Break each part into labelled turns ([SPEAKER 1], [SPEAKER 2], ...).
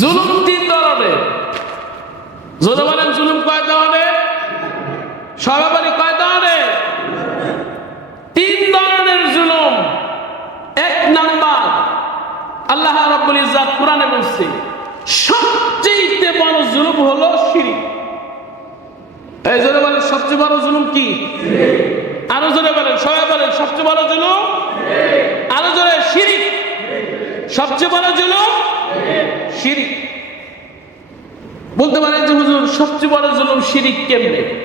[SPEAKER 1] জুলুম তিন ধরনের। যদি বলেন, জুলুম কয় ধরনের? সবাবারি কয় ধরনের? তিন ধরনের জুলুম। এক নাম্বার, আল্লাহ রাব্বুল ইজ্জাত কোরআনে বলছে সবচেয়ে বড় জুলুম হলো শিরিক। এই জোরে বলেন, সবচেয়ে বড় জুলুম কি? আরও জোরে বলেন, সবাই বলেন, সবচেয়ে বড় জুলুম? আরও জোরে, শিরিক। সবচেয়ে বড় জুলুম শিরিক। বলতে পারেন যে হুজুর, সবচেয়ে বড় জুলুম শিরিক কেমনে?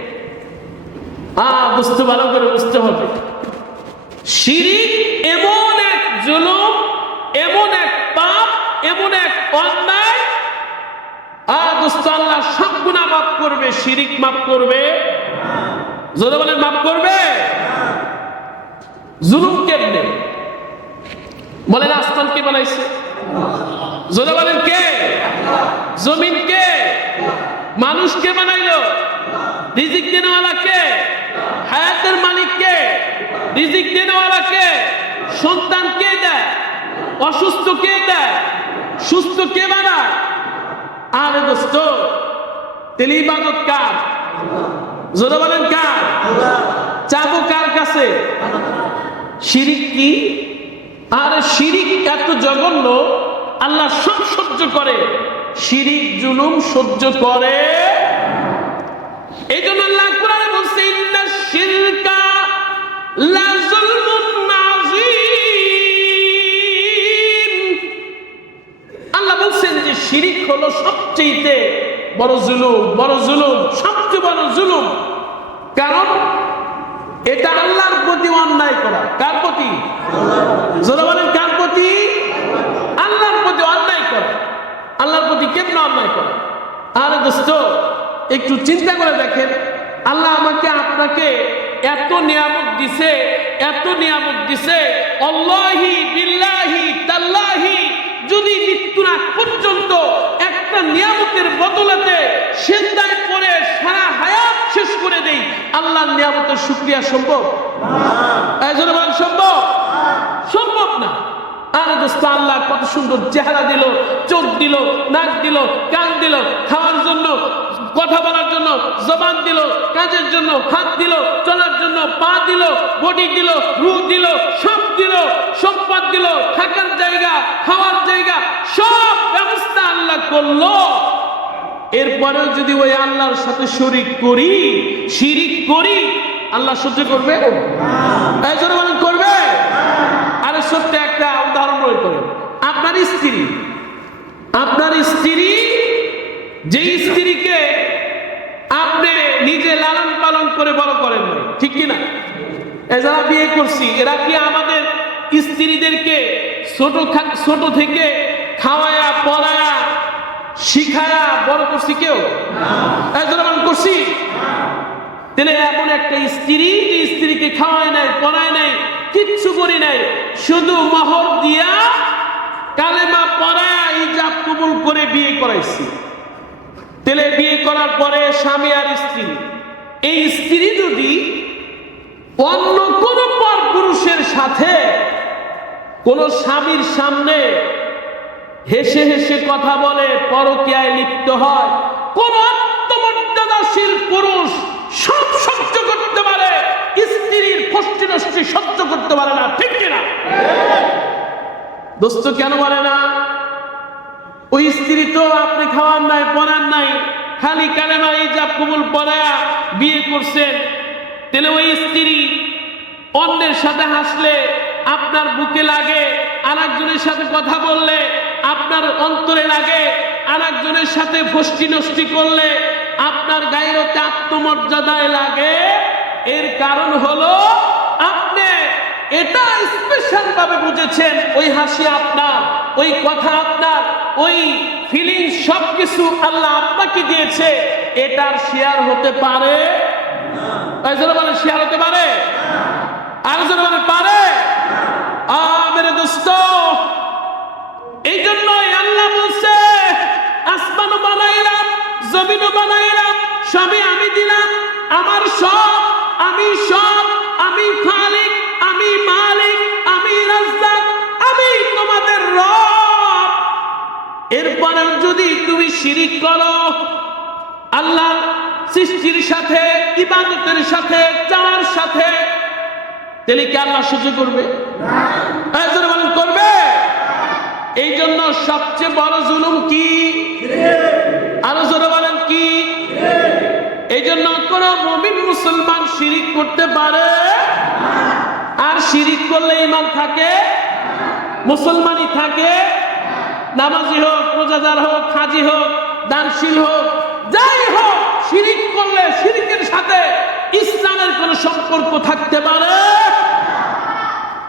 [SPEAKER 1] আ, বুঝতে ভালো করে বুঝতে হবে। শিরিক এমন এক জুলুম, এমন এক পাপ, এমন এক অন্যায়। আল্লাহ সব গুণা মাফ করবে, শিরিক মাফ করবে। যদি বলেন, মাফ করবে? জুলুম কেমনে? বলেন আসমান কে বানাইছে। যদি বলেন কে? জমিন কে? মানুষ কে বানাইলো? রিজিক দেনেওয়ালা কে? হায়াতের মালিক কে? রিজিক দেনেওয়ালা কে? সন্তান কে দেয়? অসুস্থ কে দেয়? সুস্থ কে বানায়? আরে দোস্ত, তেলি ইবাদত কার? জোরে বলেন কার? চাবো কার কাছে? শিরিক কি? আরে শিরিক এত জঘন্য আল্লাহ সব সহ্য করে। শিরিক, জুলুম সহ্য করে। এই জন্য আল্লাহ কোরআনে বলছে, ইন্না শিরকা লা যুলমুন নাযীম আল্লাহ বলছেন যে শিরিক হলো সবচেয়ে বড় জুলুম বড় জুলুম, সবচেয়ে বড় জুলুম। কারণ এটা আল্লাহর প্রতি অন্যায় করা। কার প্রতি জোরে বলেন কার প্রতি আল্লাহর প্রতি অন্যায় করা আল্লাহর প্রতি কেমন অন্যায় করা আরে দোস্ত একটু চিন্তা করে দেখেন। আল্লাহ আমাকে আপনাকে এত নিয়ামত দিছে এত নিয়ামত দিছে অল্লাহি বিল্লাহি তাল্লাহি যদি মৃত্যুর আগ পর্যন্ত একটা নিয়ামতের বদলাতে সেন্দায় করে সারা হায়াত শেষ করে দেই আল্লাহর নিয়ামতের শুক্রিয়া সম্ভব? সম্ভব? সম্ভব না। আরে দোস্ত আল্লাহ কত সুন্দর চেহারা দিল চোখ দিল নাক দিল কান দিল খাওয়ার জন্য কথা বলার জন্য জবান দিল কাজের জন্য হাত দিল চলার জন্য পা দিল বডি দিল রু দিল সব দিল সম্পদ দিল থাকার জায়গা খাওয়ার জায়গা সব ব্যবস্থা আল্লাহ করল। এরপরেও যদি ওই আল্লাহর সাথে শরিক করি শিরিক করি আল্লাহ সহ্য করবে? বলেন করবে? আরে সত্যি একটা করেন আপনার স্ত্রী আপনার স্ত্রী যে স্ত্রীকে আপনি নিজে লালন পালন করে বড় করেন ঠিক কি না যারা বিয়ে করছি, এরা কি আমাদের স্ত্রীদেরকে ছোট ছোট থেকে খাওয়ায়া, পড়ায়া, শিখায়া বড় করছি কেউ? করছি? তাহলে এমন একটা স্ত্রী যে স্ত্রীকে খাওয়ায় নাই, পড়ায় কিচ্ছু করি নাই। শুধু মহর দিয়া কালেমা পড়ায় ইজাব কবুল করে বিয়ে করাইছি। তেলে বিয়ে করার পরে স্বামী আর স্ত্রী। এই স্ত্রী যদি অন্য কোন পর পুরুষের সাথে কোন স্বামীর সামনে হেসে হেসে কথা বলে, পরকিয়ায় লিপ্ত হয়, কোন আত্মমর্যাদাশীল পুরুষ সব সহ্য করতে পারে, স্ত্রীর ফষ্টি নষ্টি সহ্য করতে পারে না, ঠিক কিনা? দোস্ত, কেন বলে না? ওই স্ত্রী তো আপনি খাওয়ার নাই পড়ার নাই, খালি কালেমা ইজাব কবুল পড়ায়া বিয়ে করছেন। তাহলে ওই স্ত্রী অন্যের সাথে হাসলে, আপনার বুকে লাগে, আরেকজনের সাথে কথা বললে, আপনার অন্তরে লাগে, আরেকজনের সাথে ফষ্টি নষ্টি করলে, আপনার গায়েরতে আত্মমর্যাদায় লাগে। এর কারণ হলো এটা স্পেশাল ভাবে বুঝেছেন ওই হাসি আপনার ওই কথা আপনার ওই ফিলিং সবকিছু আল্লাহ আপনাকে দিয়েছে এটার শেয়ার হতে পারে? বলে শেয়ার হতে পারে? আর বলে পারে? মেরে দোস্ত এই জন্যই আল্লাহ বলছে আসমানও বানাইলাম জমিনও বানাইলাম সবই আমি দিলাম আমার সব আমি সব আমি খালিক যদি তুমি শিরিক করো, আল্লাহ সৃষ্টির সাথে, ইবাদতের সাথে চাওয়ার সাথে তাহলে কি আল্লাহ সহ্য করবে? বলেন, করবে। এই জন্য সবচেয়ে বড় জুলুম কি? আরও জোরে বলেন, কি? এই জন্য কোন মমিন মুসলমান শিরিক করতে পারে? আর শিরিক করলে ইমান থাকে? মুসলমানই থাকে? নামাজি হোক, রোজাদার হোক, হাজি হোক দানশীল হোক, যাই হোক, শিরিক করলে শিরিকের সাথে ইসলামের কোন সম্পর্ক থাকতে পারে?